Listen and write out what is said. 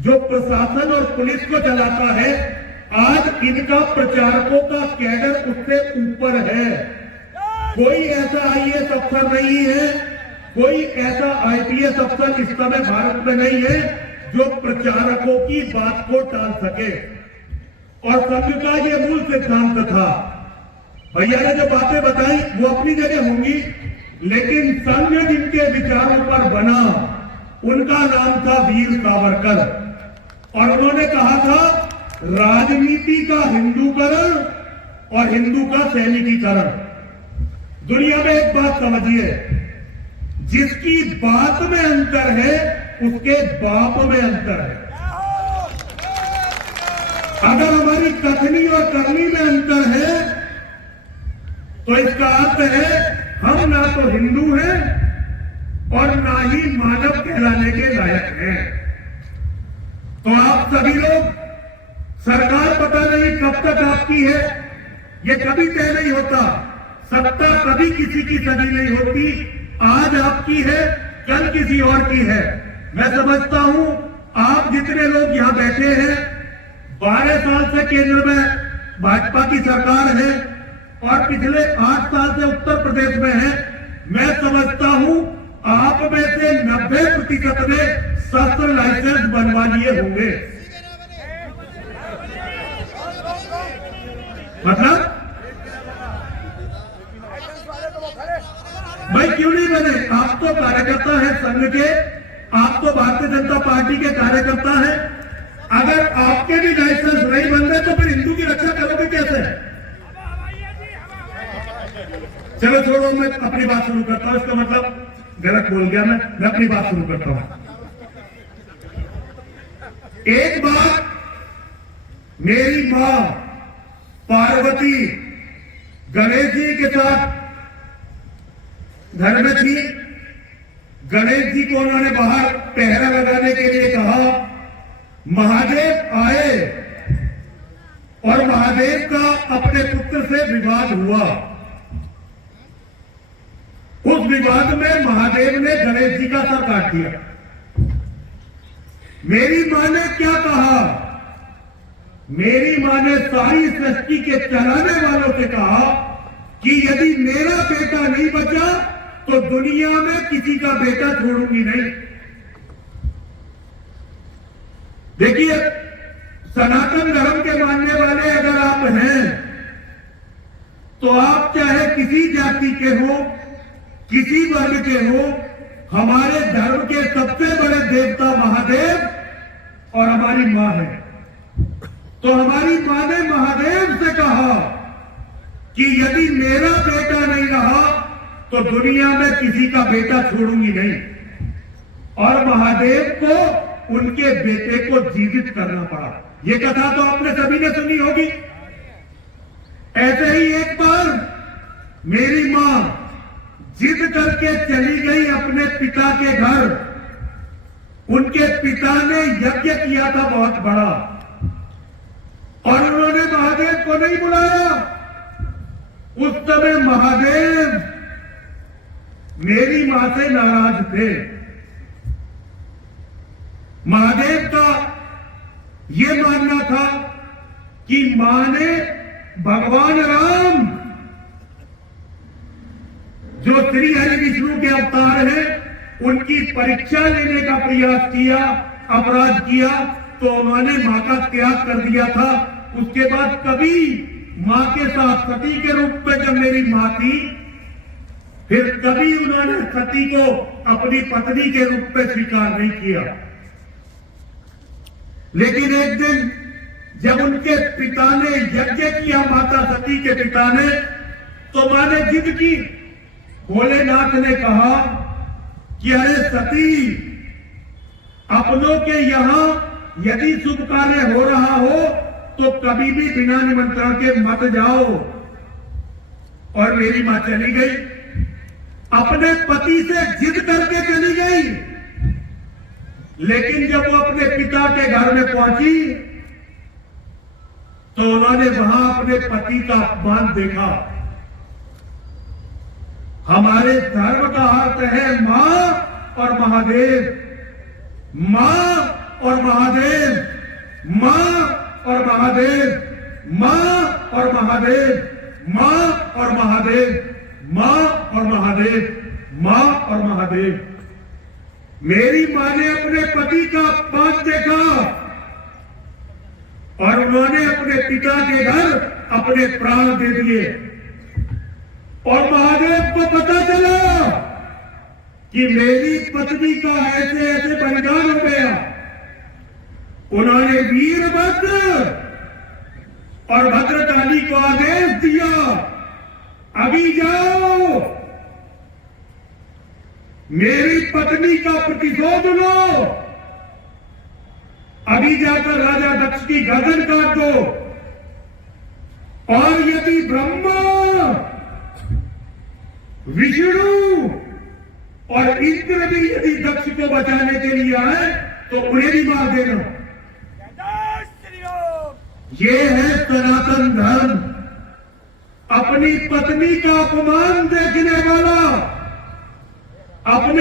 जो प्रशासन और पुलिस को चलाता है, आज इनका प्रचारकों का कैडर उससे ऊपर है। कोई ऐसा आईएएस अफसर नहीं है, कोई ऐसा आईपीएस अफसर इस समय भारत में नहीं है जो प्रचारकों की बात को टाल सके। और संघ का ये मूल सिद्धांत था। भैया ने जो बातें बताई वो अपनी जगह होंगी, लेकिन संघ जिनके विचारों पर बना उनका नाम था वीर सावरकर। और उन्होंने कहा था राजनीति का हिंदूकरण और हिंदू का सैनिकीकरण। दुनिया में एक बात समझिए, जिसकी बात में अंतर है उसके बाप में अंतर है। अगर हमारी कथनी और करनी में अंतर है तो इसका अर्थ है हम ना तो हिंदू हैं और ना ही मानव कहलाने के लायक हैं। तो आप सभी लोग, सरकार पता नहीं कब तक आपकी है, ये कभी तय नहीं होता। सत्ता कभी किसी की सभी नहीं होती। आज आपकी है, कल किसी और की है। मैं समझता हूं आप जितने लोग यहां बैठे हैं, 12 साल से केंद्र में भाजपा की सरकार है और पिछले 8 साल से उत्तर प्रदेश में है। मैं समझता हूं आप में से 90% ने शस्त्र लाइसेंस बनवा लिए होंगे। मतलब भाई क्यों नहीं बने? आप तो कार्यकर्ता हैं संघ के, आप तो भारतीय जनता पार्टी के कार्यकर्ता हैं। अगर आपके भी लाइसेंस नहीं बन रहे तो फिर हिंदू की रक्षा करोगे कैसे? चलो छोड़ो, मैं अपनी बात शुरू करता हूं। इसका मतलब गलत बोल गया मैं अपनी बात शुरू करता हूं। एक बार मेरी मां पार्वती गणेश जी के साथ घर में थी। गणेश जी को उन्होंने बाहर पहरा लगाने के लिए कहा। महादेव आए और महादेव का अपने पुत्र से विवाद हुआ। उस विवाद में महादेव ने गणेश जी का सर काट दिया। मेरी मां ने क्या कहा? मेरी मां ने सारी सृष्टि के चलाने वालों से कहा कि यदि मेरा बेटा नहीं बचा तो दुनिया में किसी का बेटा छोड़ूंगी नहीं। देखिए, सनातन धर्म के मानने वाले अगर आप हैं तो आप चाहे किसी जाति के हो, किसी वर्ग के हो, हमारे धर्म के सबसे बड़े देवता महादेव और हमारी मां है। तो हमारी मां ने महादेव से कहा कि यदि मेरा बेटा नहीं रहा तो दुनिया में किसी का बेटा छोड़ूंगी नहीं। और महादेव को उनके बेटे को जीवित करना पड़ा। यह कथा तो आपने सभी ने सुनी होगी। ऐसे ही एक बार मेरी मां जिद करके चली गई अपने पिता के घर। उनके पिता ने यज्ञ किया था बहुत बड़ा और उन्होंने महादेव को नहीं बुलाया। उस समय महादेव मेरी मां से नाराज थे। महादेव का यह मानना था कि मां ने भगवान राम, जो श्री हरि विष्णु के अवतार हैं, उनकी परीक्षा लेने का प्रयास किया, अपराध किया, तो उन्होंने मां का त्याग कर दिया था। उसके बाद कभी मां के साथ सती के रूप में जब मेरी मां थी, फिर कभी उन्होंने सती को अपनी पत्नी के रूप में स्वीकार नहीं किया। लेकिन एक दिन जब उनके पिता ने यज्ञ किया, माता सती के पिता ने, तो मां ने जिद की। भोलेनाथ ने कहा कि अरे सती, अपनों के यहां यदि शुभ कार्य हो रहा हो तो कभी भी बिना निमंत्रण के मत जाओ। और मेरी मां चली गई, अपने पति से जिद करके चली गई। लेकिन जब वो अपने पिता के घर में पहुंची तो उन्होंने वहां अपने पति का अपमान देखा। हमारे धर्म का अर्थ है मां और महादेव, मां और महादेव, मां और महादेव, मां और महादेव, मां और महादेव, मां और महादेव, मां और महादेव। मेरी मां ने अपने पति का अपमान देखा और उन्होंने अपने पिता के घर अपने प्राण दे दिए और महादेव को पता चला कि मेरी पत्नी का ऐसे ऐसे बलिदान हो गया। उन्होंने वीरभद्र और भद्रकाली को आदेश दिया, अभी जाओ मेरी पत्नी का प्रतिशोध लो, अभी जाकर राजा दक्ष की गर्दन काट दो और यदि ब्रह्मा, विष्णु और इंद्र भी यदि दक्ष को बचाने के लिए आए तो उन्हें भी मार देना। ये है सनातन धर्म। अपनी पत्नी का अपमान देखने वाला अपने